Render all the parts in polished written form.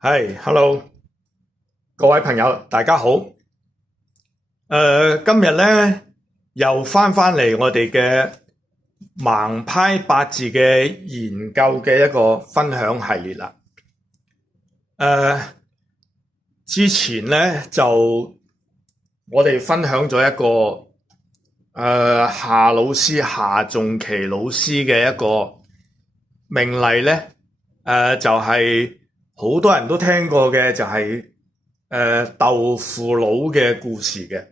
Hello，各位朋友，大家好。今日咧又翻嚟我哋嘅盲派八字嘅研究嘅一個分享系列啦。之前咧就我哋分享咗一個夏仲奇老師嘅一個命例咧，就係好多人都聽過嘅，就係豆腐佬嘅故事嘅。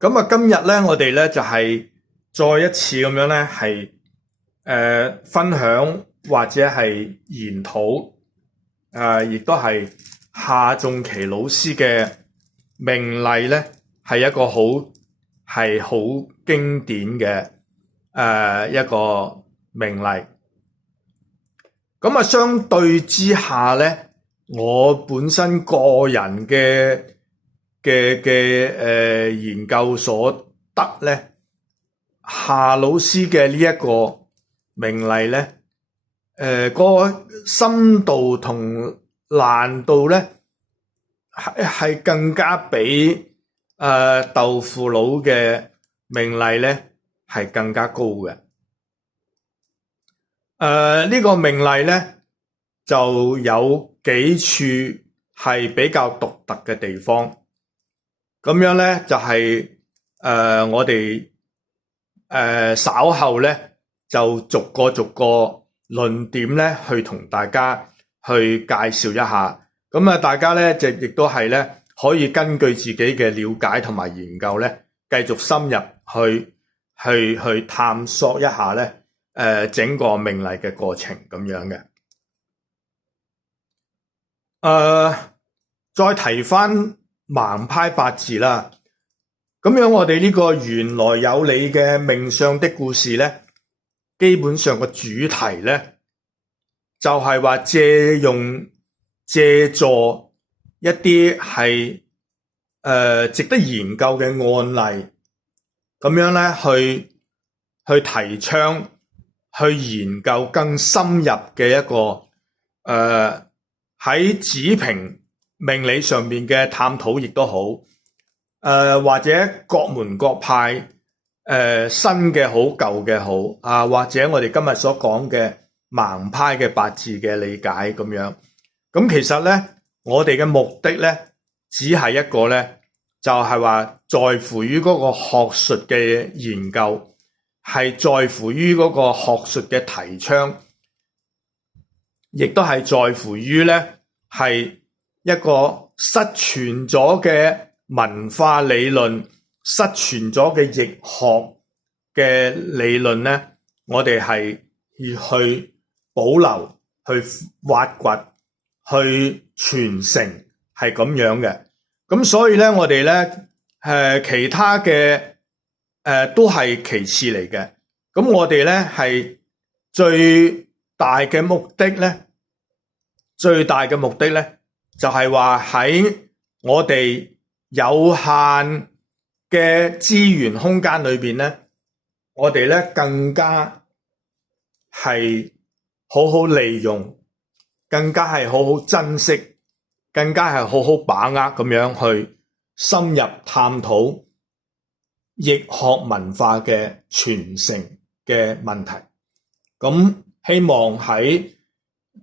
咁啊，今日咧我哋咧就係再一次咁樣咧係分享或者係研討，亦都係夏仲奇老師嘅命例咧，係一個好經典嘅一個命例。咁啊，相對之下咧，我本身個人嘅研究所得咧，夏老師嘅呢一個命例咧，個深度同難度咧係更加比豆腐佬嘅命例咧係更加高嘅。呢個命例咧就有幾處係比較獨特嘅地方，咁樣咧就係我哋稍後咧就逐個論點咧去同大家去介紹一下，咁啊大家咧就亦都係咧可以根據自己嘅了解同埋研究咧，繼續深入去探索一下咧。整個命例嘅過程咁樣嘅，再提翻盲派八字啦。咁樣我哋呢個原來有你嘅命相的故事咧，基本上個主題咧就係話借助一啲係值得研究嘅案例，咁樣咧去提倡。去研究更深入嘅一個喺子平命理上面嘅探討亦都好，或者各門各派新嘅好舊嘅好，或者我哋今日所講嘅盲派嘅八字嘅理解咁樣。咁其實咧，我哋嘅目的咧，只係一個咧，就係話在乎於嗰個學術嘅研究。係在乎於嗰個學術嘅提倡，亦都係在乎於咧係一個失傳咗嘅文化理論、失傳咗嘅易學嘅理論咧，我哋係要去保留、去挖掘、去傳承，係咁樣嘅。咁所以咧，我哋咧其他嘅。都係其次嚟嘅，咁我哋咧係最大嘅目的咧，就係話喺我哋有限嘅資源空間裏邊咧，我哋咧更加係好好利用，更加係好好珍惜，更加係好好把握咁樣去深入探討易學文化嘅傳承嘅問題，咁希望喺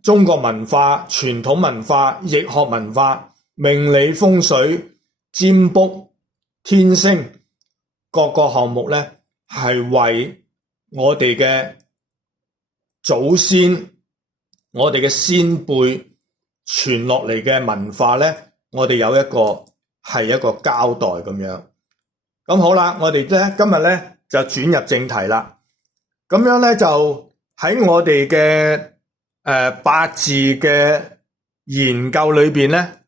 中國文化、傳統文化、易學文化、命理風水、占卜、天星各個項目咧，係為我哋嘅祖先、我哋嘅先輩傳落嚟嘅文化咧，我哋有一個交代咁樣。咁好啦，我哋咧今日咧就轉入正題啦。咁樣咧就喺我哋嘅八字嘅研究裏邊咧，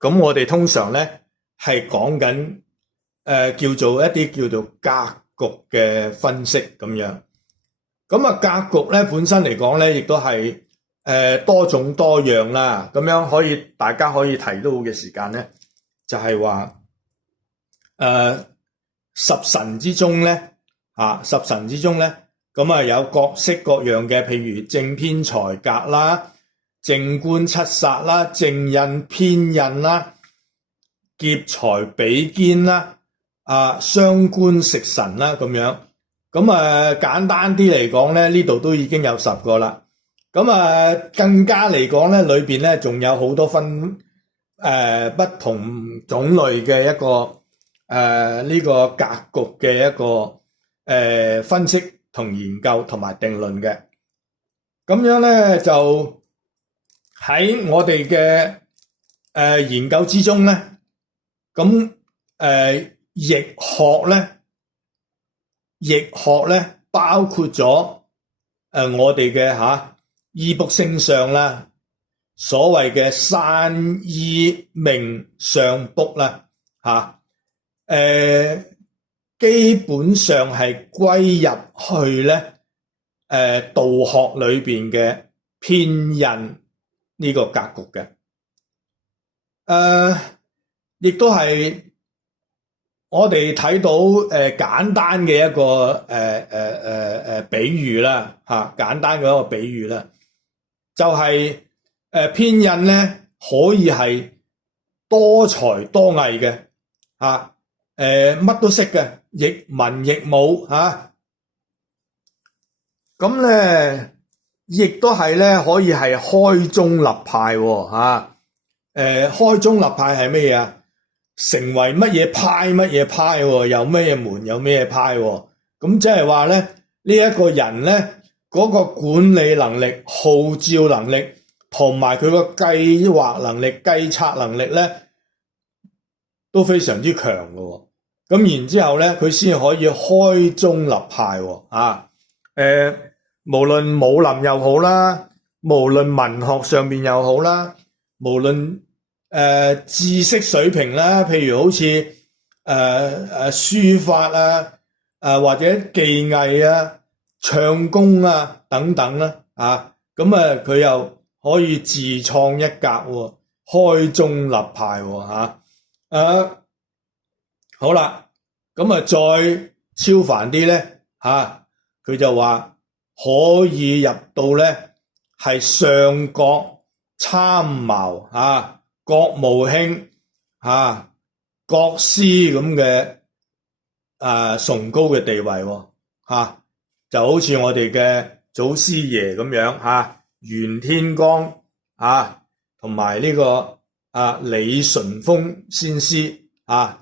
咁我哋通常咧係講緊叫做一啲叫做格局嘅分析咁樣。咁啊格局咧本身嚟講咧，亦都係多種多樣啦。咁樣大家可以提到嘅時間咧，就係話十神之中咧，咁有各式各樣嘅，譬如正偏財格啦、正官七煞啦、正印偏印啦、劫財比肩啦、傷官食神啦咁樣。咁簡單啲嚟講咧，呢度都已經有10個啦。咁更加嚟講咧，裏邊咧仲有好多分不同種類嘅一個呢個格局嘅一個分析同研究同埋定論嘅。咁樣咧就喺我哋嘅研究之中咧，咁易學咧包括咗我哋嘅醫卜星相啦，所謂嘅山醫命相卜啦，基本上係歸入去咧道學裏邊嘅偏印呢個格局嘅，亦都係我哋睇到簡單嘅一個比喻啦，簡單嘅一個比喻啦，就係偏印咧可以係多才多藝嘅，乜都識嘅，亦文亦武咁咧亦都係咧可以係開宗立派喎，開宗立派係咩嘢啊？成為乜嘢派乜嘢派喎？有咩門有咩派喎？咁即係話咧呢一個人咧嗰個管理能力、號召能力同埋佢個計劃能力、計策能力咧都非常之強嘅喎。咁然之後咧佢先可以開宗立派喎。無論武林又好啦，無論文學上面又好啦，無論知識水平啦，譬如好似書法或者技藝唱功等等啦，咁佢又可以自創一格喎，開宗立派喎。好啦，咁再超凡啲咧佢就話可以入到咧係上國參謀國務卿國師咁嘅崇高嘅地位喎，就好似我哋嘅祖師爺咁樣袁天罡同埋呢個李淳風先師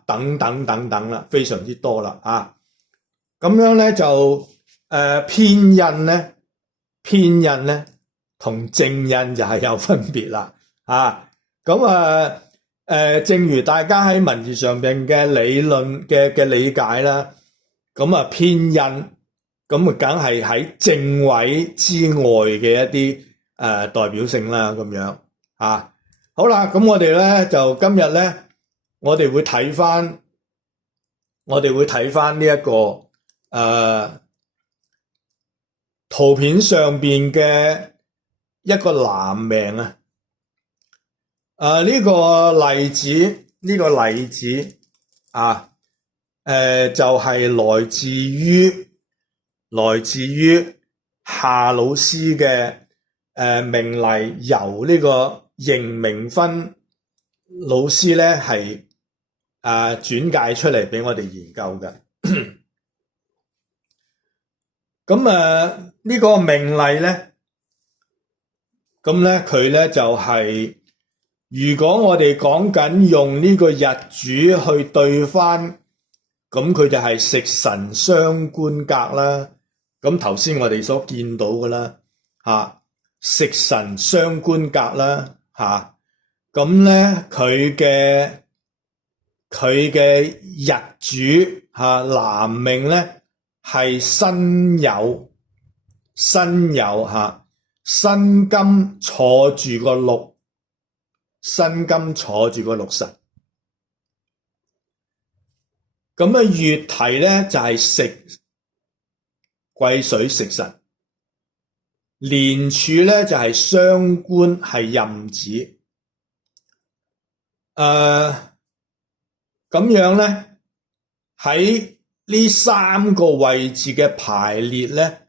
等等等等啦，非常之多啦咁樣咧就偏印咧同正印就係有分別啦咁正如大家喺文字上邊嘅理論嘅理解啦，咁偏印咁梗係喺正位之外嘅一啲代表性啦，咁樣好啦，咁我哋咧就今日咧，我哋會睇翻呢一個圖片上邊嘅一個男命呢個例子就係來自於夏老師嘅命例，由呢個邢明芬老師咧係轉介出嚟俾我哋研究嘅。咁呢個命例咧，咁咧佢咧就係如果我哋講緊用呢個日主去對翻，咁佢就係食神傷官格啦。咁頭先我哋所見到嘅啦，食神傷官格啦，咁咧佢嘅日主男命咧係辛酉辛金坐住個祿，辛金坐住個祿神。咁月題咧就係食癸水食神，年柱咧就係傷官係壬子。咁樣咧喺呢3個位置嘅排列咧，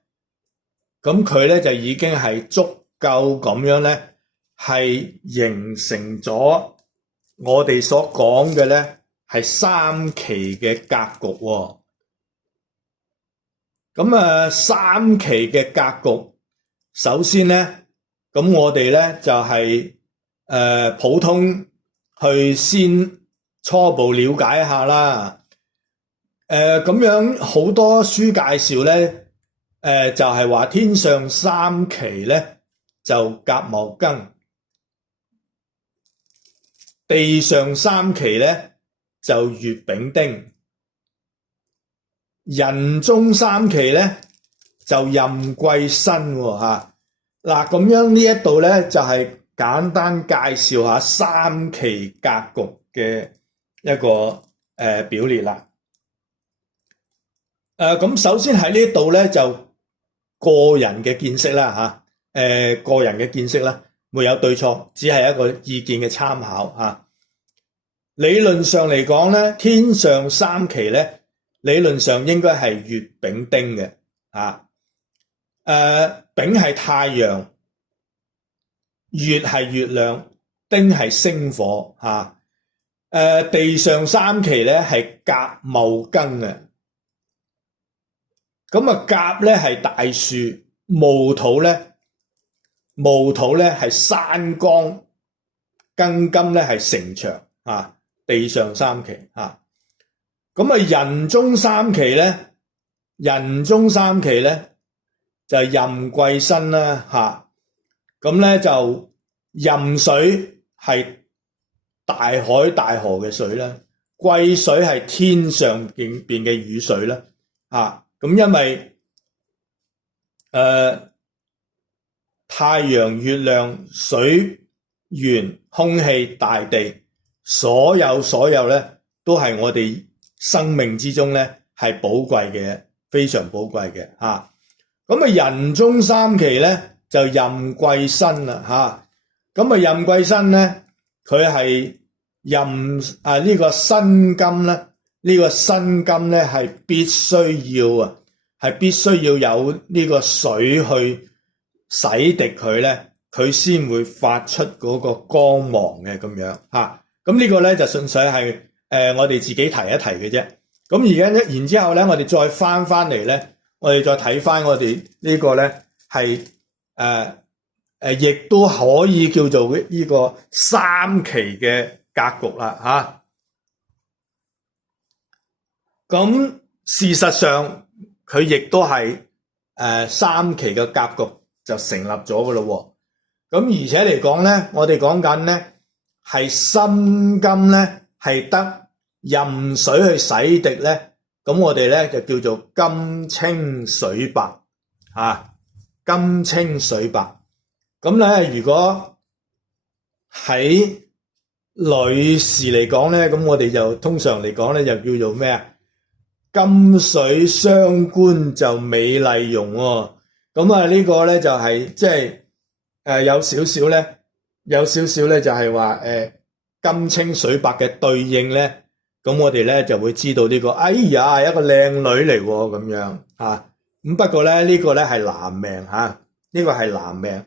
咁佢咧就已經係足夠咁樣咧係形成咗我哋所講嘅咧係三期嘅格局喎。咁三期嘅格局，首先咧，咁我哋咧就係普通去先初步了解一下啦。咁樣好多書介紹咧，就係話天上三期咧就甲戊庚，地上三期咧就乙丙丁，人中三期咧就壬癸申喎嚇。嗱，咁樣呢一度咧就係簡單介紹下三期格局嘅一個表列啦。咁首先喺呢度咧就個人嘅見識啦嚇，個人嘅見識啦，沒有對錯，只係一個意見嘅參考嚇。理論上嚟講咧，天上三期咧，理論上應該係乙丙丁嘅嚇。丙係太陽，乙係月亮，丁係星火嚇。地上三期咧係甲戊庚嘅。咁甲咧係大樹，戊土咧係山崗，庚金咧係城牆啊。地上三期啊，咁人中三期咧就係壬癸申啦嚇。咁咧就壬水係大海大河嘅水啦，癸水係天上邊嘅雨水啦嚇。咁因為太陽、月亮、水源、空氣、大地，所有咧都係我哋生命之中咧係寶貴嘅，非常寶貴嘅嚇。咁人中三期咧就壬癸申啦嚇。咁壬癸申咧佢係呢個辛金咧。呢個辛金咧係必須要有呢個水去洗滌佢咧，佢先會發出嗰個光芒嘅咁樣嚇。咁呢個咧就純粹係我哋自己提一提嘅啫。咁然之後咧，我哋再翻嚟咧，我哋再睇翻我哋呢個咧係亦都可以叫做呢個三期嘅格局啦嚇。咁事實上佢亦都係三期嘅格局就成立咗嘅咯喎。咁而且嚟講咧，我哋講緊咧係辛金咧係得壬水去洗滌咧，咁我哋咧就叫做金清水白啊，金清水白。咁咧如果喺女士嚟講咧，咁我哋就通常嚟講咧就叫做咩啊？金水相觀就美麗容喎。咁呢個咧就係即係有少少咧就係話金清水白嘅對應咧，咁我哋咧就會知道呢個哎呀一個靚女嚟喎咁樣啊。咁不過咧呢個咧係男命嚇，呢個係男命。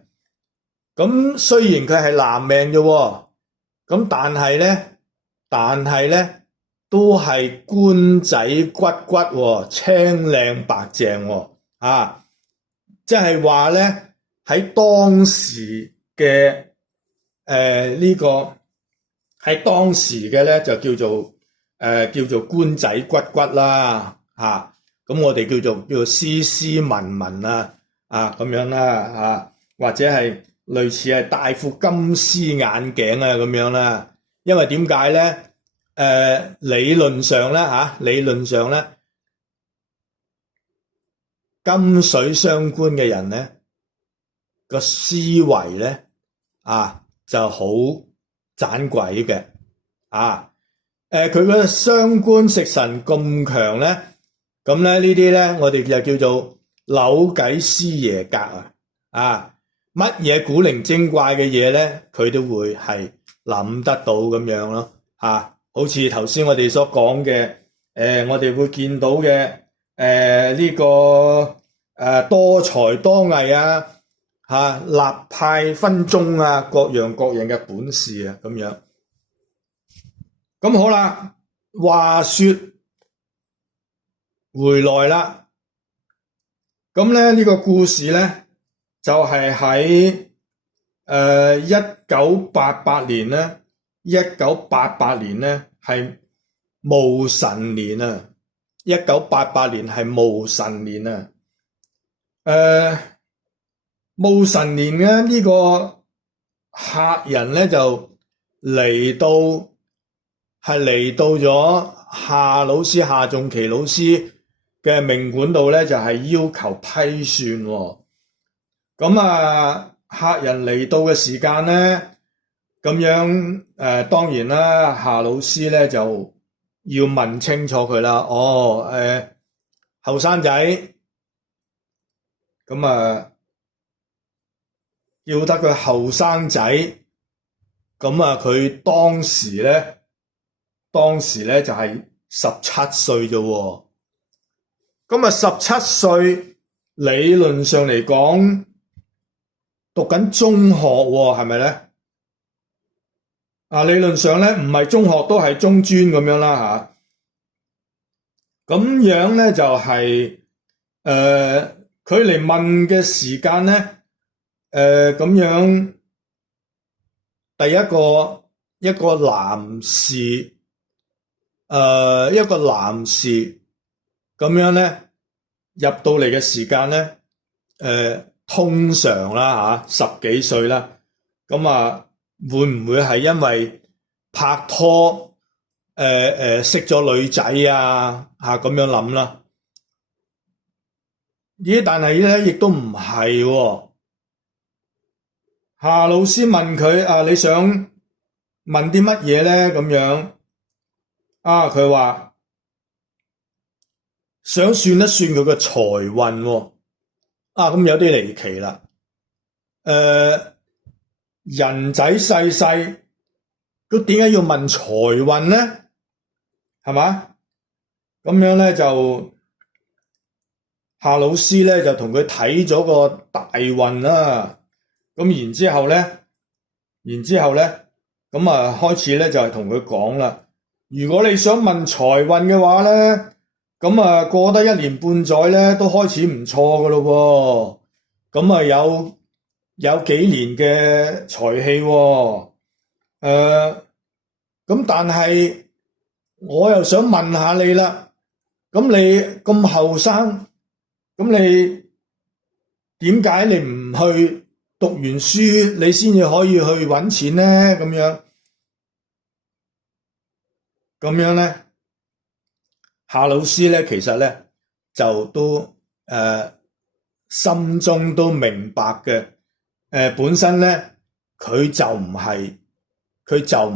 咁雖然佢係男命啫喎，咁但係咧都係官仔骨骨喎，青靚白淨喎啊！即係話咧喺當時嘅呢個喺當時嘅咧就叫做官仔骨骨啦嚇。咁我哋叫做斯斯文文啊咁樣啦啊，或者係類似係戴副金絲眼鏡啊咁樣啦。因為點解咧？理論上咧，金水相關嘅人咧個思維咧就好盞鬼嘅佢個傷官食神咁強咧，咁咧呢啲咧我哋就叫做扭計師爺格乜嘢古靈精怪嘅嘢咧，佢都會係諗得到咁樣咯好似頭先我哋所講嘅，我哋會見到嘅呢個多才多藝立派分宗啊，各樣各樣嘅本事啊，咁樣。咁好啦，話說回來啦，咁咧呢個故事咧就係喺1988年咧，1988年咧係戊辰年啊，1988年係戊辰年啊，戊辰年嘅呢個客人咧就嚟到咗夏仲琪老師嘅命館度咧，就係要求批算喎。咁客人嚟到嘅時間咧，咁樣當然啦，夏老師咧就要問清楚佢啦。後生仔，咁叫得佢後生仔，咁佢當時咧就係17歲啫喎。咁17歲理論上嚟講讀緊中學喎，係咪咧？理論上咧唔係中學都係中專咁樣啦嚇。咁樣咧就係佢嚟問嘅時間咧。咁樣，第一個一個男士咁樣咧入到嚟嘅時間咧，通常啦10幾歲啦，咁會唔會係因為拍拖識咗女仔啊咁樣諗啦？咦，但係咧亦都唔係喎。夏老師問佢你想問啲乜嘢咧？咁樣佢話想算一算佢嘅財運喎。咁有啲離奇啦。人仔細細，佢點解要問財運咧？係嘛？咁樣咧就夏老師咧就同佢睇咗個大運啦。咁然之後咧，咁開始咧就係同佢講啦。如果你想問財運嘅話咧，咁過得1年半載咧都開始唔錯噶咯喎。咁有幾年嘅財氣喎。咁但係我又想問下你啦。咁你咁後生，咁你點解你唔去讀完書你先至可以去揾錢咧？咁樣咧，夏老師咧其實咧就都心中都明白嘅。本身咧佢就唔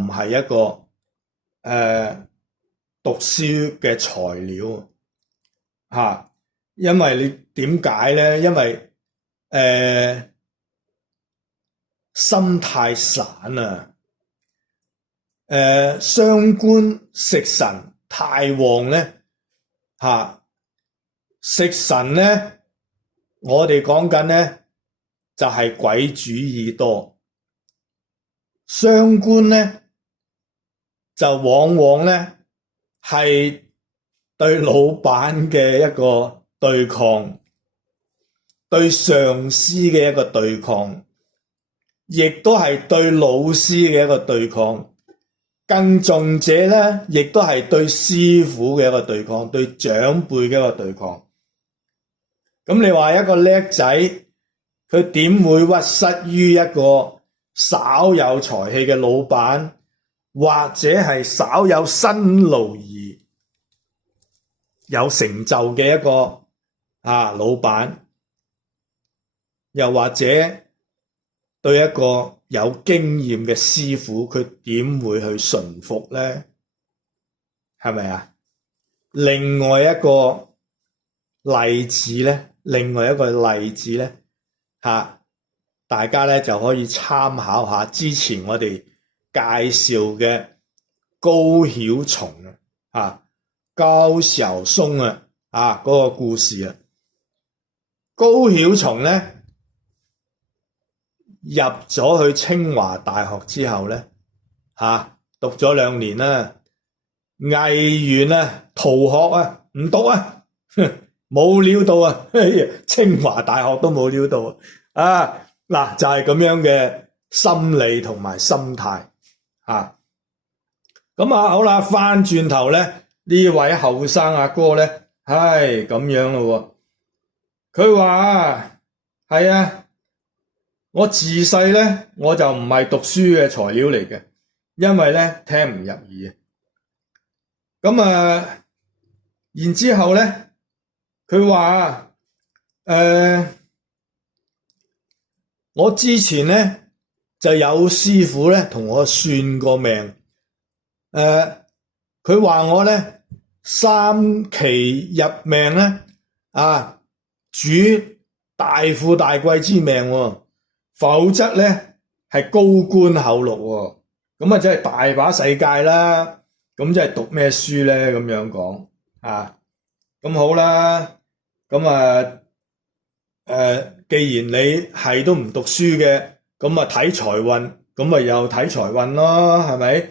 係一個讀書嘅材料因為你點解咧？因為心太散啊！傷官食神太旺咧食神咧，我哋講緊咧就係鬼主意多。傷官咧就往往咧係對老闆嘅一個對抗，對上司嘅一個對抗，亦都係對老師嘅一個對抗，更重者咧，亦都係對師傅嘅一個對抗，對長輩嘅一個對抗。咁你話一個叻仔，佢點會屈膝於一個稍有才氣嘅老闆，或者係稍有辛勞而有成就嘅一個老闆，又或者對一個有經驗嘅師傅，佢點會去順服咧？係咪啊？另外一個例子咧，大家咧就可以參考下之前我哋介紹嘅高曉松高曉松嗰個故事啊。高曉松咧入咗去清華大學之後咧，讀咗2年啦，毅然啊逃學啊，唔讀啊，冇料到啊，清華大學都冇料到啊！嗱，就係咁樣嘅心理同埋心態啊。咁啊，好啦，翻轉頭咧，呢位後生阿哥咧，係咁樣咯喎。佢話係啊，我自細咧我就唔係讀書嘅材料嚟嘅，因為咧聽唔入耳。咁啊，然之後咧，佢話我之前咧就有師傅咧同我算過命，佢話我咧3期入命咧主大富大貴之命喎，否則咧係高官厚祿喎，咁啊真係大把世界啦，咁即係讀咩書咧？咁樣講咁好啦，咁既然你係都唔讀書嘅，咁啊睇財運，咁咪又睇財運咯，係咪？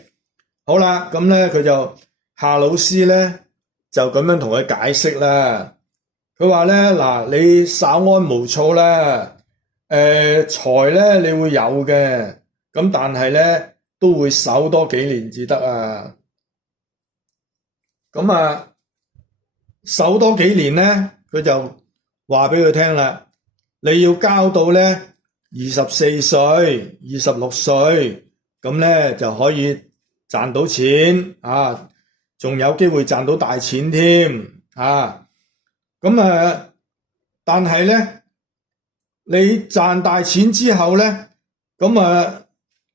好啦，咁咧佢就夏老師咧就咁樣同佢解釋啦。佢話咧嗱，你稍安毋躁啦，財咧你會有嘅，咁但係咧都會守多幾年至得啊。咁守多幾年咧，佢就話俾佢聽啦，你要交到咧24歲、26歲，咁咧就可以賺到錢仲有機會賺到大錢添但係咧，你賺大錢之後咧，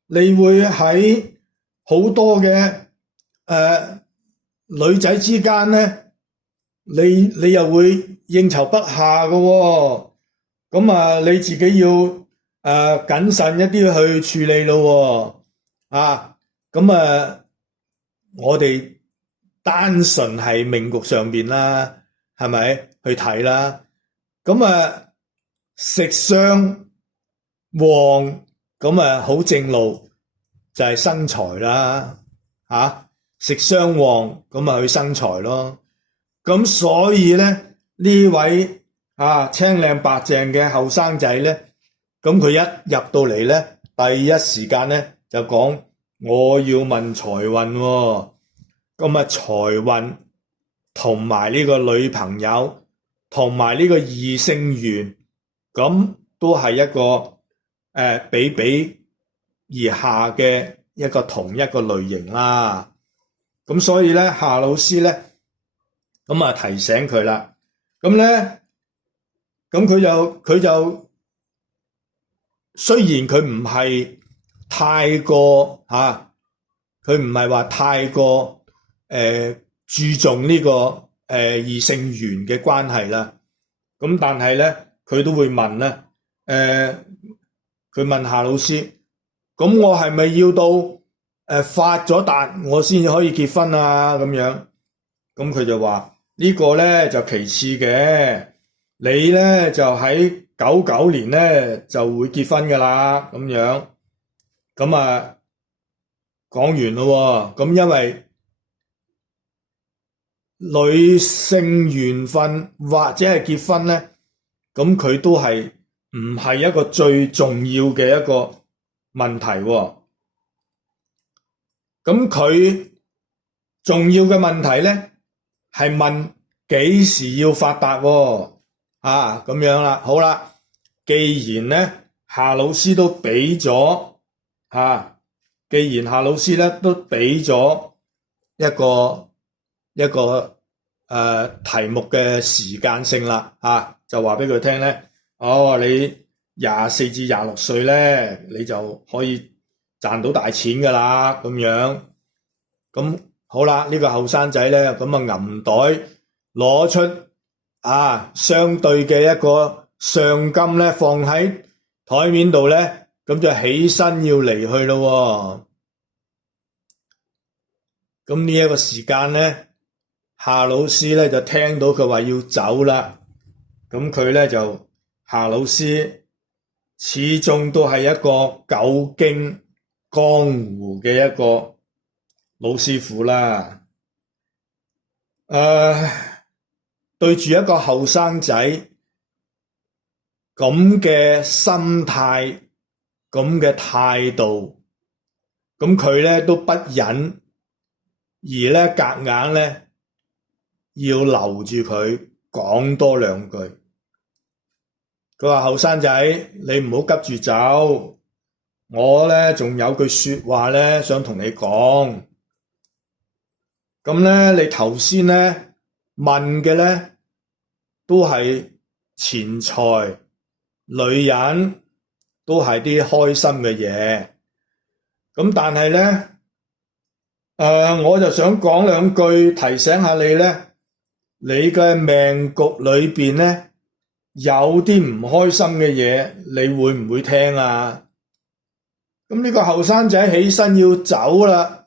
你會喺好多嘅女仔之間咧，你又會應酬不下㗎喎，你自己要謹慎一啲去處理咯喎，我哋單純係命局上邊啦，係咪去睇啦？食相旺好正路就係生財啦，食相旺去生財咯。咁所以咧呢位青靚白淨嘅後生仔咧，咁佢一入到嚟咧，第一時間咧就講我要問財運喎。財運同埋呢個女朋友同埋呢個異性緣，咁都係一個比比而下嘅一個同一個類型啦。咁所以咧夏老師咧提醒佢啦。咁佢就雖然佢唔係太過佢唔係話太過注重呢個異性緣嘅關係啦，咁但係咧佢都會問咧，佢問夏老師，咁我係咪要到發咗達我先至可以結婚啊？咁樣，咁佢就話呢個咧就其次嘅，你咧就喺99年咧就會結婚噶啦，咁樣，講完咯喎，咁因為女性緣分或者係結婚咧，咁佢都係唔係一個最重要嘅一個問題喎。咁佢重要嘅問題咧係問幾時要發達喎？咁樣啦，好啦，既然咧夏老師都俾咗既然夏老師咧都俾咗一個題目嘅時間性啦，就話俾佢聽咧，你24至26歲咧，你就可以賺到大錢噶啦，咁樣。咁好啦，呢個後生仔咧，銀袋攞出相對嘅一個上金咧，放喺台面度咧，咁就起身要離去咯喎。咁呢一個時間咧，夏老師咧就聽到佢話要走啦，咁佢咧就夏老師始終都係一個久經江湖嘅一個老師傅啦。對住一個後生仔咁嘅心態、咁嘅態度，咁佢咧都不忍，而咧夾硬咧要留住佢講多兩句。佢話：後生仔，你唔好急住走，我咧仲有句說話咧想同你講。咁咧，你頭先咧問嘅咧都係錢財、女人，都係啲開心嘅嘢。咁但係咧，我就想講兩句提醒下你咧，你嘅命局裏邊咧有啲唔開心嘅嘢，你會唔會聽啊？咁呢個後生仔起身要走啦。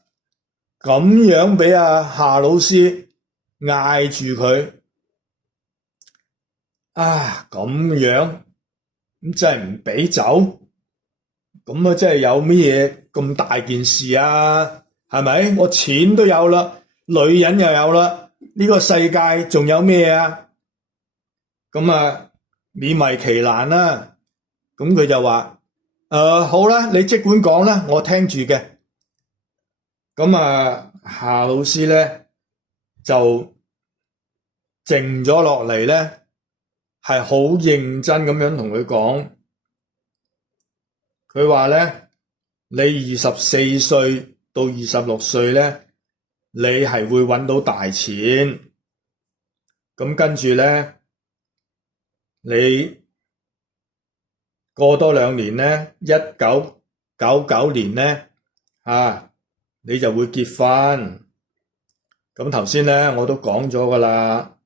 咁樣俾阿夏老師嗌住佢，咁樣咁真係唔俾走，咁真係有乜嘢咁大件事啊？係咪？我錢都有啦，女人又有啦，呢個世界仲有咩啊？咁勉為其難啦。咁佢就話：好啦，你即管講啦，我聽住嘅。咁夏老師咧就靜咗落嚟咧，係好認真咁樣同佢講。佢話咧：你24歲到26歲咧，你係會揾到大錢。咁跟住咧，你過多2年咧，1999年咧，你就會結婚。咁頭先咧我都講咗噶啦。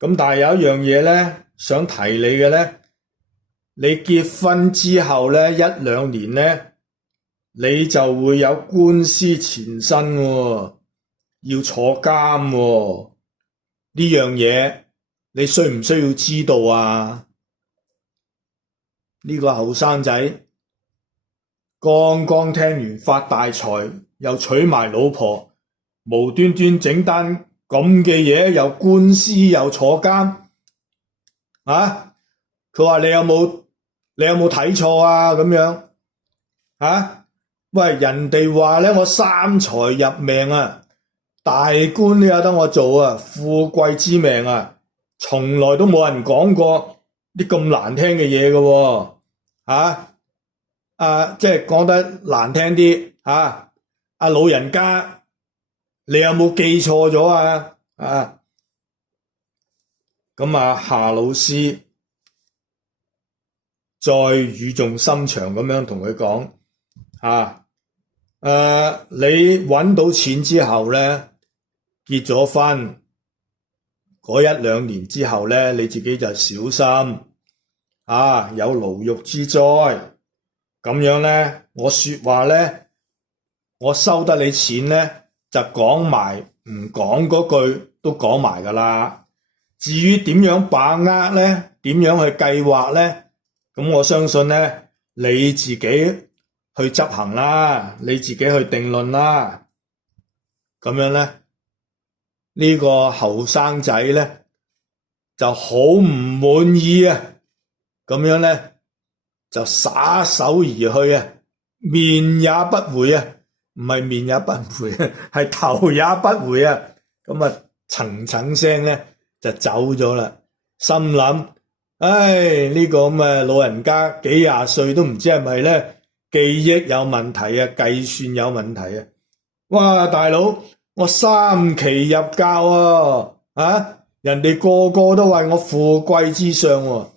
咁但係有一樣嘢咧想提你嘅咧，你結婚之後咧1-2年咧，你就會有官司纏身喎，要坐監喎。呢樣嘢你需唔需要知道啊？呢個後生仔剛剛聽完發大財，又娶埋老婆，無端端整單咁嘅嘢，又官司又坐監，佢話你有冇睇錯啊？咁樣喂，人哋話咧我三財入命啊，大官都有得我做啊，富貴之命啊，從來都冇人講過啲咁難聽嘅嘢嘅喎，即係講得難聽啲，老人家，你有冇記錯咗啊？咁夏老師再語重心長咁樣同佢講，你揾到錢之後咧，結咗婚嗰1-2年之後咧，你自己就小心，有牢獄之災。咁樣咧，我說話咧，我收得你錢咧，就講埋，唔講嗰句都講埋噶啦。至於點樣把握咧，點樣去計劃咧，咁我相信咧，你自己去執行啦，你自己去定論啦。咁樣咧，呢個後生仔咧就好唔滿意啊，咁樣咧就撒手而去啊，面也不回啊，唔係面也不回啊，係頭也不回啊。咁層層聲咧就走咗啦，心諗，呢個咁嘅老人家幾廿歲都唔知係咪咧記憶有問題啊，計算有問題啊。哇，大佬，我3期入教人哋個個都話我富貴之上喎，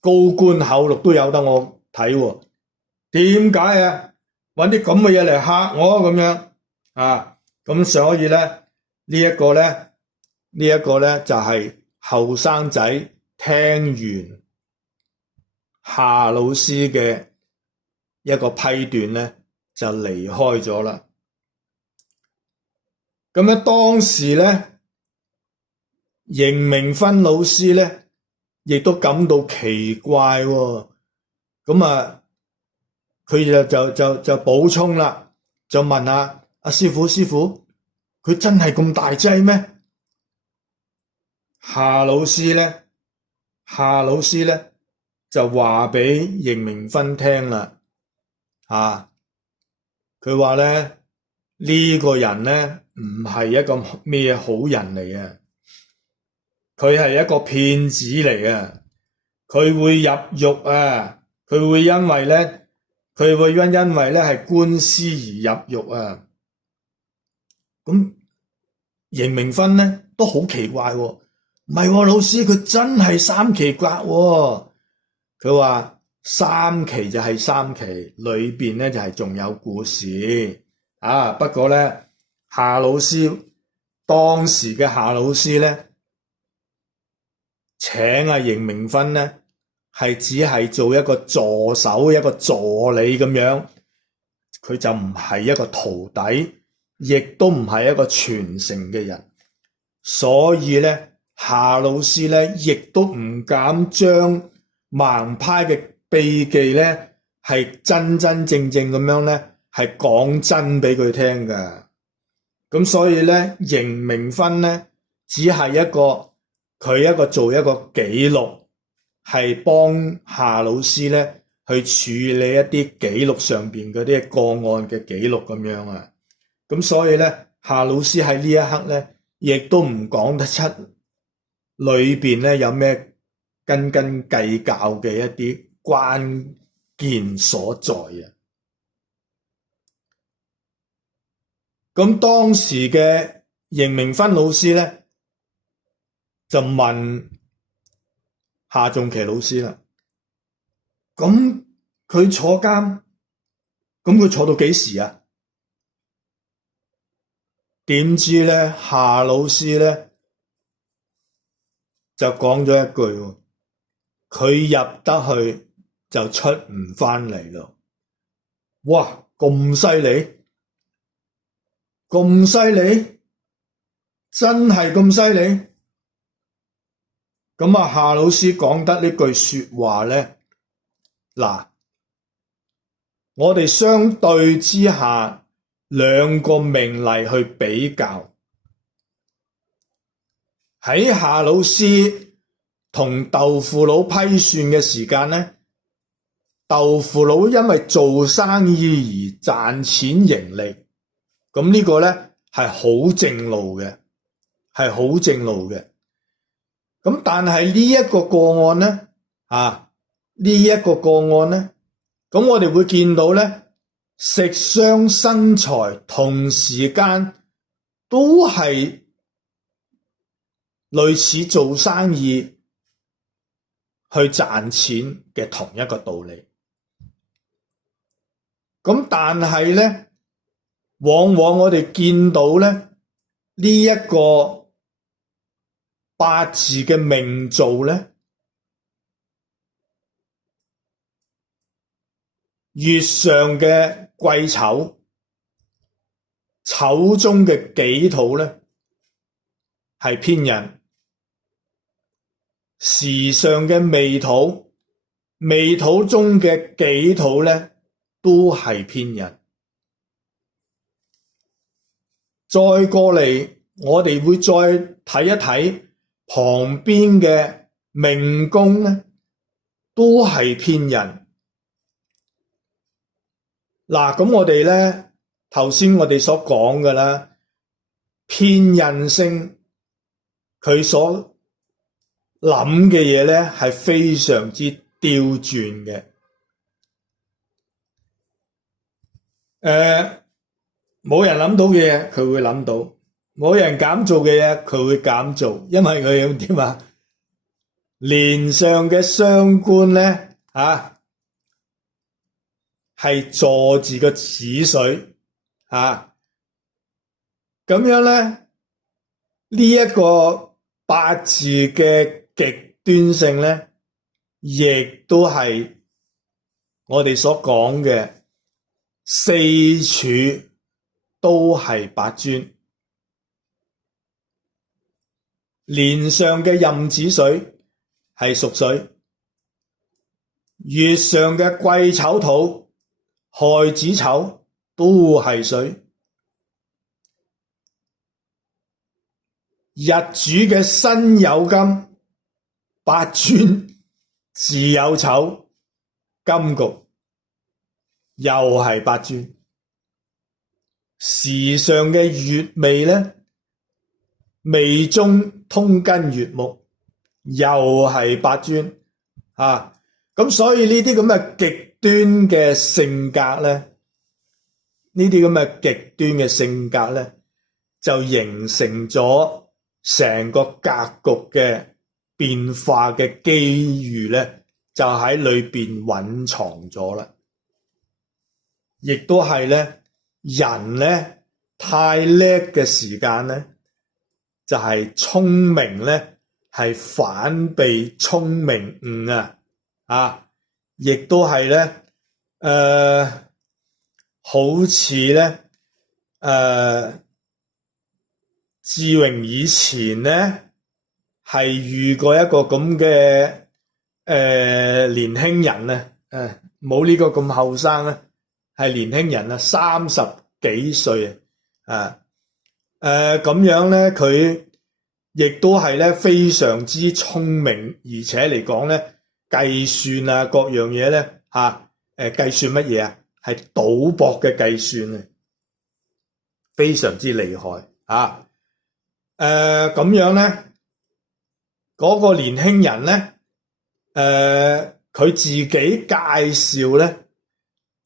高官厚祿都有得我睇喎，點解啊？揾啲咁嘅嘢嚟嚇我咁樣咁所以咧呢一個咧就係後生仔聽完夏老師嘅一個批斷咧就離開咗啦。咁樣當時咧，邢明芬老師咧亦都感到奇怪喎，咁啊，佢就補充啦，就問下阿師傅，佢真係咁大劑咩？夏老師咧就話俾邢明芬聽啦，佢話咧呢個人咧唔係一個咩好人嚟嘅，佢係一個騙子嚟嘅，佢會入獄啊，佢會因為咧係官司而入獄啊。咁邢明芬咧都好奇怪喎，唔係喎，老師佢真係三奇格喎。佢話三奇就係三奇，裏邊咧就係仲有故事啊。不過咧，當時嘅夏老師咧請阿邢明芬咧係只係做一個助手，一個助理咁樣，佢就唔係一個徒弟，亦都唔係一個傳承嘅人，所以咧夏老師咧亦都唔敢將盲派嘅秘技咧係真真正正咁樣咧係講真俾佢聽㗎。咁所以咧邢明芬咧只係佢做一個記錄，係幫夏老師咧去處理一啲記錄上邊嗰啲個案嘅記錄咁樣啊。咁所以咧夏老師喺呢一刻咧亦都唔講得出裏邊咧有咩斤斤計較嘅一啲關鍵所在啊！咁當時嘅邢明芬老師咧就問夏仲琪老師啦，咁佢坐監，咁佢坐到幾時啊？點知咧夏老師咧就講咗一句，佢入得去就出唔返嚟咯。哇，咁犀利，真係咁犀利。咁啊夏老師講得呢句說話咧，嗱，我哋相對之下兩個命例去比較，喺夏老師同豆腐佬批算嘅時間咧，豆腐佬因為做生意而賺錢盈利，咁呢個咧係好正路嘅，咁但係呢一個個案咧，咁我哋會見到咧，食傷生財同時間都係類似做生意去賺錢嘅同一個道理。咁但係咧，往往我哋見到咧呢一個八字嘅命造咧，月上嘅癸丑，丑中嘅己土咧係偏印，時上嘅未土，未土中嘅己土咧都係偏印。再過嚟，我哋會再睇一睇旁邊嘅命宮咧，都係偏印。嗱，咁我哋咧頭先我哋所講嘅啦，偏印星佢所諗嘅嘢咧係非常之刁鑽嘅。冇人諗到嘅嘢佢會諗到，冇人敢做嘅嘢佢會敢做，因為佢要點啊？年上嘅傷官咧係坐住個子水咁樣咧，呢一個八字嘅極端性咧，亦都係我哋所講嘅四柱都係八尊，年上嘅壬子水係屬水，月上嘅癸丑土、亥子丑都係水，日主嘅申酉金、八尊、巳酉丑、金局又係八尊，時上嘅月未呢，未中通根月木又係八尊啊！咁所以呢啲咁嘅極端嘅性格咧，呢啲咁嘅極端嘅性格咧，就形成咗成個格局嘅變化嘅機遇咧，就喺裏邊蘊藏咗啦。亦都係咧，人咧太叻嘅時間咧，就係聰明咧係反被聰明誤啊！啊，亦都係咧，好似咧，志榮以前咧係遇過一個咁嘅年輕人啊，冇呢個咁後生咧，係年輕人啊，30幾歲啊，咁樣咧佢亦都係咧非常之聰明，而且嚟講咧。計算啊，各樣嘢咧計算乜嘢啊？係賭博嘅計算啊，非常之厲害啊！咁樣咧，嗰個年輕人咧，佢自己介紹咧，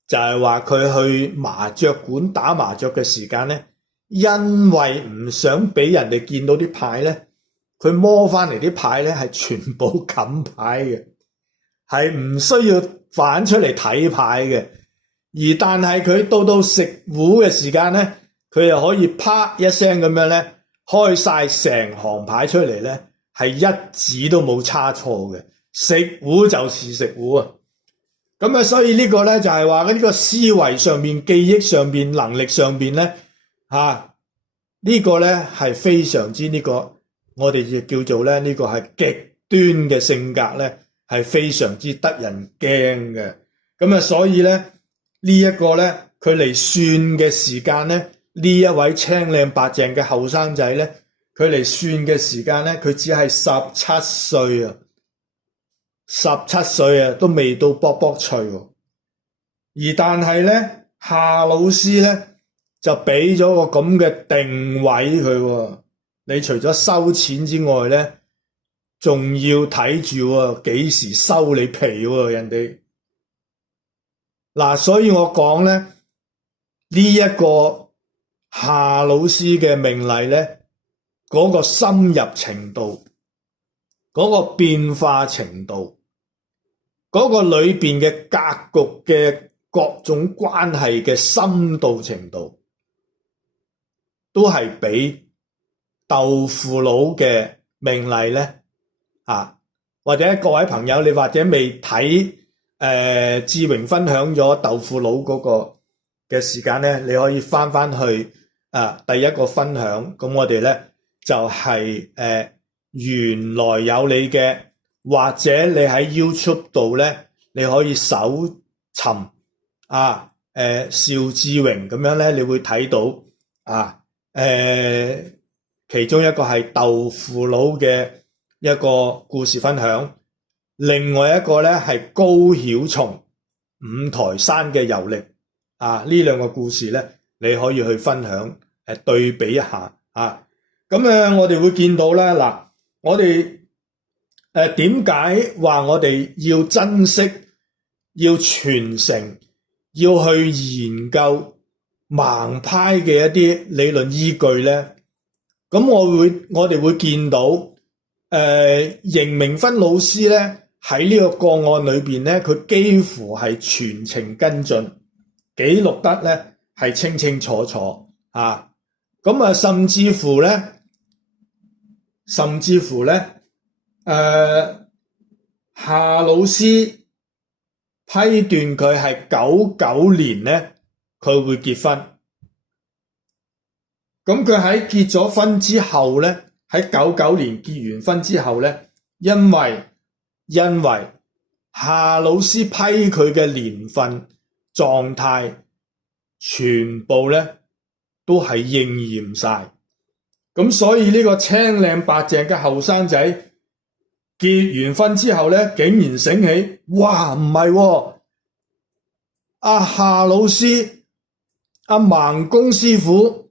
就係話佢去麻雀館打麻雀嘅時間咧，因為唔想俾人哋見到啲牌咧，佢摸翻嚟啲牌咧係全部冚牌嘅。係唔需要反出嚟睇牌嘅，但係佢到食糊嘅時間咧，佢又可以啪一聲咁樣咧，開晒成行牌出嚟咧，係一指都冇差錯嘅，食糊就是食糊啊！咁所以呢個咧就係話呢個思維上面、記憶上面、能力上面咧，呢個咧係非常之呢個，我哋亦叫做咧呢個係極端嘅性格咧。係非常之得人驚嘅，咁所以咧呢一個咧，佢嚟算嘅時間咧，呢一位青靚白淨嘅後生仔咧，佢嚟算嘅時間咧，佢只係17歲啊，17歲啊，都未到卜卜脆喎。而但係咧，夏老師咧就俾咗個咁嘅定位佢喎，你除咗收錢之外咧，仲要睇住喎，幾時收你皮喎人哋。所以我講咧，呢一個夏老師嘅命例咧，嗰個深入程度，嗰個變化程度，嗰個裏邊嘅格局嘅各種關係嘅深度程度，都係比豆腐佬嘅命例咧。或者各位朋友，你或者未睇志榮分享咗豆腐佬嗰個嘅時間咧，你可以翻去第一個分享。咁我哋咧就係原來有你嘅，或者你喺 YouTube 度咧，你可以搜尋邵志榮咁樣咧，你會睇到其中一個係豆腐佬嘅一個故事分享，另外一個咧係高曉松五台山嘅遊歷呢兩個故事咧，你可以去分享對比一下咁我哋會見到咧我哋點解話我哋要珍惜、要傳承、要去研究盲派嘅一啲理論依據咧？咁我哋會見到。邢明芬老師咧喺呢個個案裏邊咧，佢幾乎係全程跟進，記錄得咧係清清楚楚咁甚至乎咧，夏老師批斷佢係99年咧，佢會結婚。咁佢喺結咗婚之後咧。喺99年結完婚之後咧，因為夏老師批佢嘅年份狀態，全部咧都係應驗晒。咁所以呢個青靚白淨嘅後生仔結完婚之後咧，竟然醒起，哇，唔係喎，阿夏老師、阿盲公師傅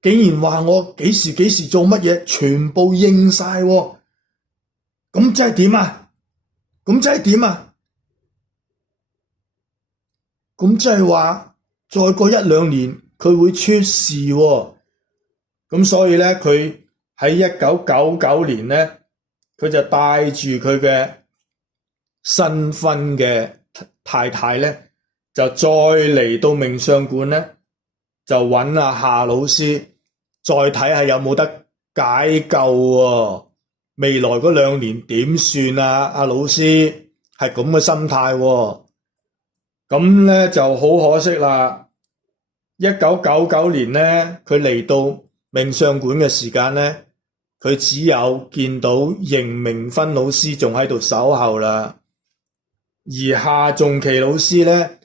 竟然話我幾時做乜嘢，全部應晒喎。咁即係點啊？咁即係點啊？咁即係話再過1、2年佢會出事喎。咁所以咧，佢喺1999年咧，佢就帶住佢嘅新婚嘅太太咧，就再嚟到命相館咧，就揾阿夏老師，再睇下有冇得解救喎。未來嗰2年點算啊？阿老師係咁嘅心態喎。咁咧就好可惜啦。1999年咧，佢嚟到命相館嘅時間咧，佢只有見到邢明芬老師仲喺度守候啦。而夏仲琪老師咧，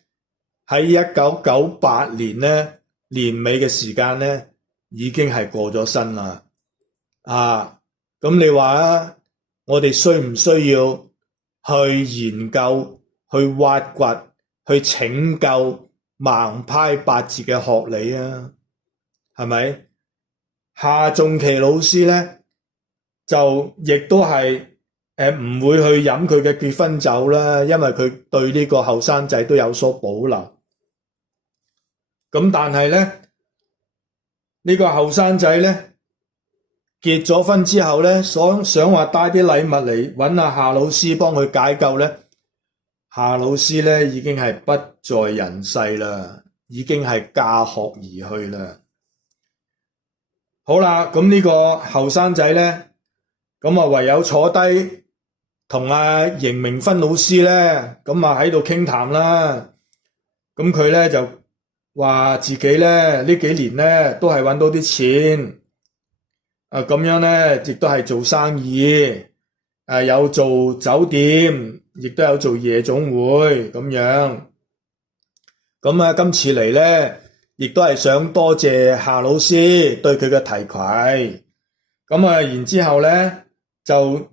喺1998年咧年尾嘅時間咧，已經係過咗身啦。咁你話啊，我哋需唔需要去研究、去挖掘、去拯救盲派八字嘅學理啊？係咪？夏仲琪老師咧，就亦都係唔會去飲佢嘅結婚酒啦，因為佢對呢個後生仔都有所保留。咁但係咧，呢個後生仔咧結咗婚之後咧，想話帶啲禮物嚟揾阿夏老師幫佢解救咧，夏老師咧已經係不在人世啦，已經係駕鶴而去啦。好啦，咁呢個後生仔咧，咁啊唯有坐低同阿邢明芬老師咧，咁啊喺度傾談啦。咁佢咧就話自己咧呢幾年咧都係揾到啲錢，咁樣咧亦都係做生意，有做酒店，亦都有做夜總會咁樣。咁啊今次嚟咧，亦都係想多謝夏老師對佢嘅提攜。咁啊然之後咧就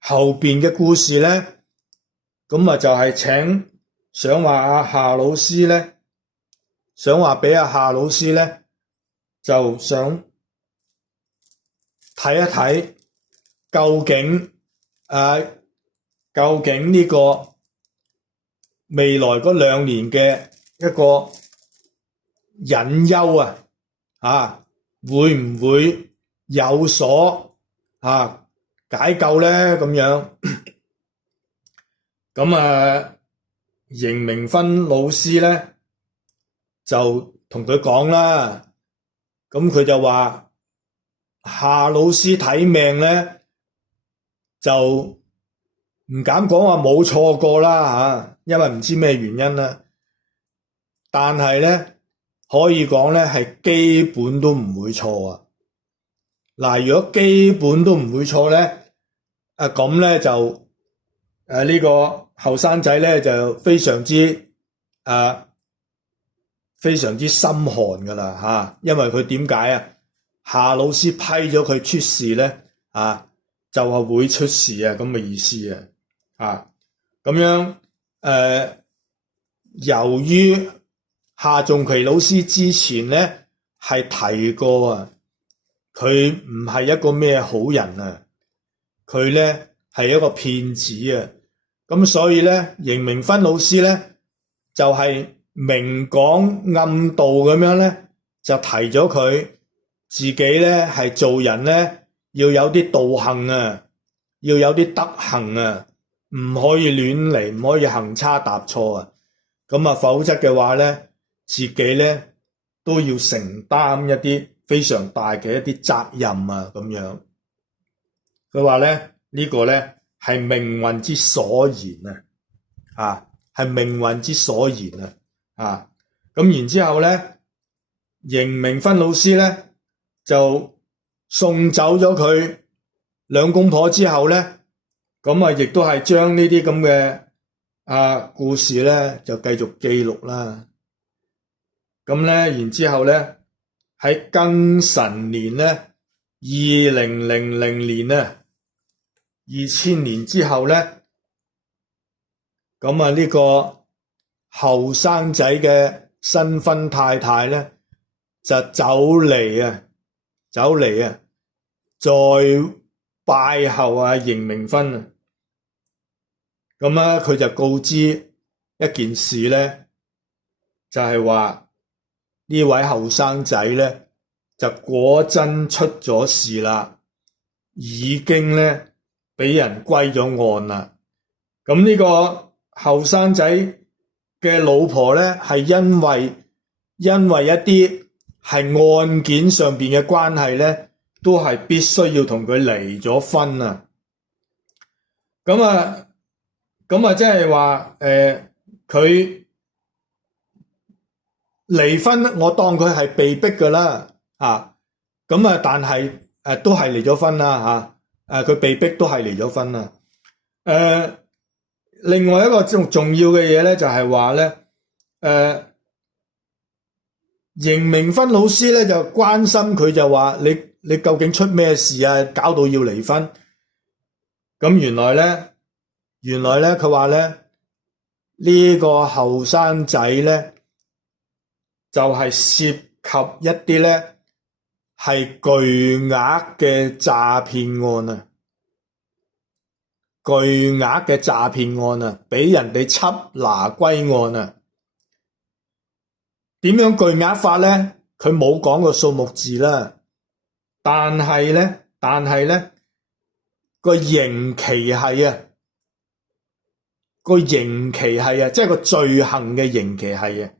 後邊嘅故事咧，咁啊就係想話阿夏老師咧，想話俾阿夏老師咧，就想睇一睇究竟呢個未來嗰2年嘅一個隱憂會唔會有所解救咧？咁樣咁邢明芬老師咧就同佢講啦，咁佢就話夏老師睇命咧就唔敢講話冇錯過啦，因為唔知咩原因啦，但係咧可以講咧係基本都唔會錯啊。嗱，如果基本都唔會錯咧，咁咧就呢個後生仔咧就非常之心寒噶啦，因為佢點解啊？夏老師批咗佢出事咧，就係會出事啊，咁嘅意思啊，咁樣由於夏仲琪老師之前咧係提過啊，佢唔係一個咩好人啊，佢咧係一個騙子啊，咁所以咧邢明芬老師咧就係明講暗道咁樣咧，就提咗佢自己咧係做人咧要有啲道行啊，要有啲德行啊，唔可以亂嚟，唔可以行差踏錯啊，咁否則嘅話咧，自己咧都要承擔一啲非常大嘅一啲責任啊，咁樣。佢話咧呢個咧係命運之所言啊，係命運之所言啊，咁然之後咧，邢明芬老師咧就送走咗佢2公婆之後咧，咁啊，亦都係將呢啲咁嘅故事咧，就繼續記錄啦。咁咧，然之後咧，喺庚辰年咧，2000年咧，2000年之後咧，咁啊呢個後生仔嘅新婚太太咧，就走嚟啊，再拜候啊邢明芬啊。咁咧，佢就告知一件事咧，就係話呢位後生仔咧就果真出咗事啦，已經咧俾人歸咗案啦。咁呢個後生仔嘅老婆咧係因為一啲係案件上邊嘅關係咧，都係必須要同佢離咗婚啊。咁啊，即係話佢離婚，我當佢係被逼噶啦，咁啊，但係都係離咗婚啦，佢被逼都係離咗婚啦。另外一個重要嘅嘢咧，就係話咧，邢明芬老師咧就關心佢，就話你究竟出咩事啊？搞到要離婚。咁原來咧，佢話咧呢個後生仔咧就係涉及一啲咧係巨額嘅詐騙案啊，巨額嘅詐騙案啊，俾人哋緝拿歸案啊。點樣巨額法咧？佢冇講個數目字啦，但係咧個刑期係啊，即係個罪行嘅刑期係啊，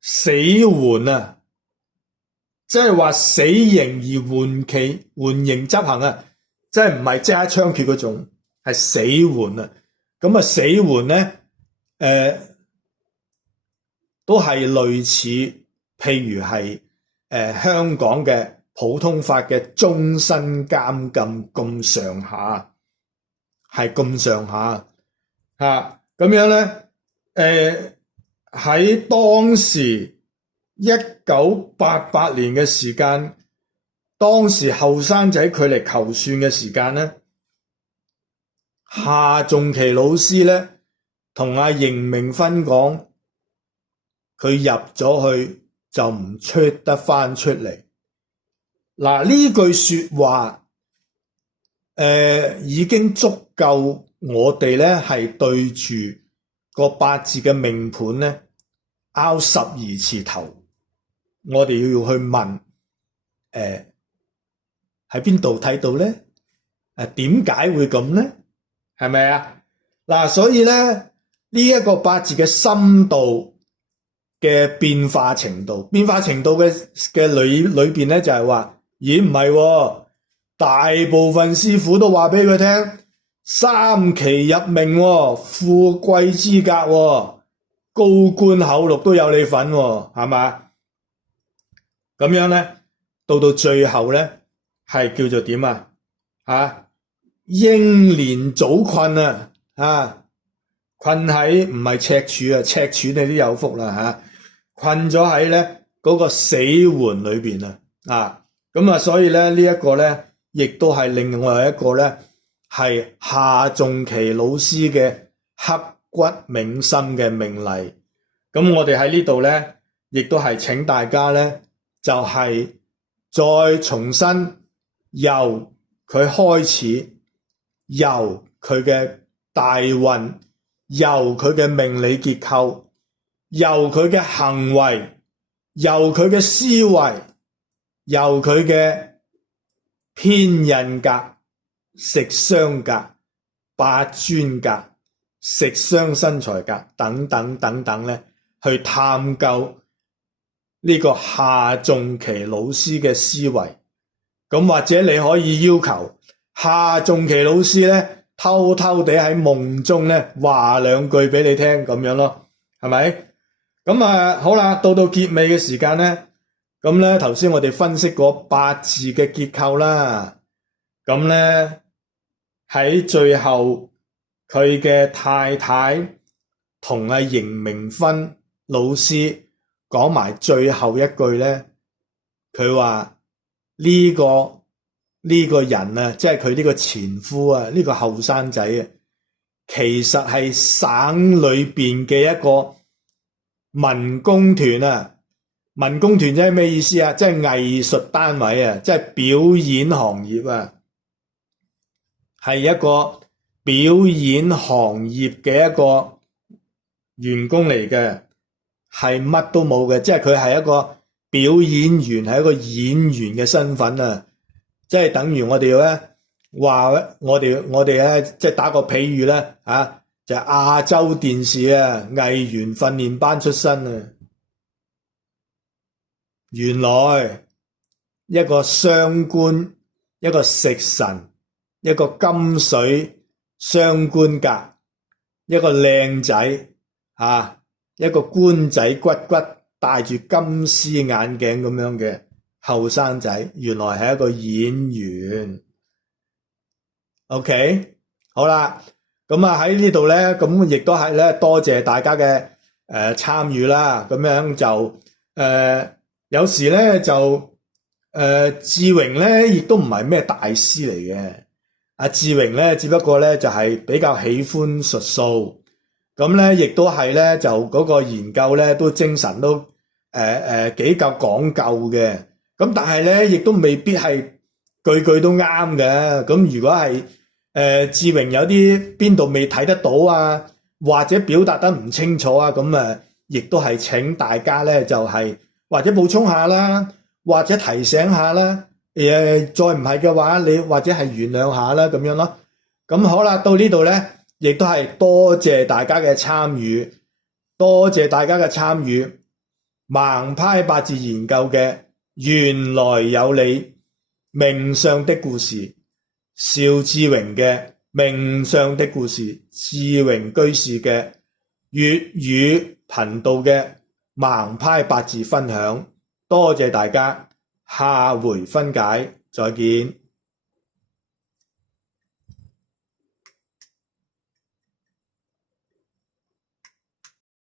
死緩啊，即係話死刑而緩刑執行啊，即係唔係即刻槍決嗰種，係死緩啊。咁啊，死緩咧，都係類似，譬如係香港嘅普通法嘅終身監禁咁上下，係咁上下咁樣咧，喺當時1988年嘅時間，當時後生仔佢嚟求算嘅時間咧，夏仲琪老師咧同阿邢明芬講，佢入咗去就唔出得翻出嚟。嗱，呢句說話已經足夠我哋咧係對住個八字嘅命盤咧拗12次頭，我哋要去問喺邊度睇到咧？點解會咁咧？係咪啊？嗱，所以咧呢一個八字嘅深度嘅變化程度嘅裏邊咧就係話，咦唔係喎，大部分師傅都話俾佢聽，3期入命喎，富貴之格喎，高官厚祿都有你份喎，係嘛？咁樣咧，到最後咧係叫做點啊？英年早困啊！困喺唔係赤柱啊，赤柱你都有福啦困咗喺咧嗰個死緩裏邊咁啊，所以咧呢一個咧，亦都係另外一個咧係夏仲琪老師嘅刻骨銘心嘅命例。咁我哋喺呢度咧，亦都係請大家咧，就係再重新由佢開始，由佢嘅大運，由佢嘅命理結構，由佢嘅行為，由佢嘅思維，由佢嘅偏印格、食傷格、八專格、食傷身材格等等咧，去探究呢個夏仲琪老師嘅思維。咁或者你可以要求夏仲琪老師咧，偷偷地喺夢中咧話兩句俾你聽咁樣咯，係咪？咁好啦，到結尾嘅時間咧，咁咧頭先我哋分析過八字嘅結構啦，咁咧喺最後佢嘅太太同阿邢明芬老師講埋最後一句咧，佢話呢個人啊，即係佢呢個前夫啊，呢個後生仔啊，其實係省裏邊嘅一個文工團啊。文工團即係咩意思啊？即係藝術單位啊，即係表演行業啊，係一個表演行業嘅一個員工嚟嘅，係乜都冇嘅，即係佢係一個表演員，係一個演員嘅身份啊。即係等於我哋咧話我哋咧，即係打個譬喻咧啊，就係亞洲電視啊藝員訓練班出身啊。原來一個商官，一個食神，一個金水雙官格，一個靚仔啊，一個官仔骨骨戴住金絲眼鏡咁樣嘅後生仔，原來係一個演員。OK， 好啦，咁啊喺呢度咧，咁亦都係咧多謝大家嘅參與啦。咁樣就有時咧就志榮咧亦都唔係咩大師嚟嘅。阿志榮咧只不過咧就係比較喜歡術數，咁咧亦都係咧就嗰個研究咧都精神都幾夠講究嘅。咁但係咧亦都未必係句句都啱嘅。咁如果係志榮有啲邊度未睇得到啊，或者表達得唔清楚啊，咁亦都係請大家咧就係或者補充下啦，或者提醒下啦。再唔係嘅話，你或者係原諒下啦，咁樣咯。咁好啦，到呢度咧，亦都係多謝大家嘅參與，多謝大家嘅參與。盲派八字研究嘅原來有你命相的故事，邵志榮嘅命相的故事，志榮居士嘅粵語頻道嘅盲派八字分享，多謝大家。下回分解，再見。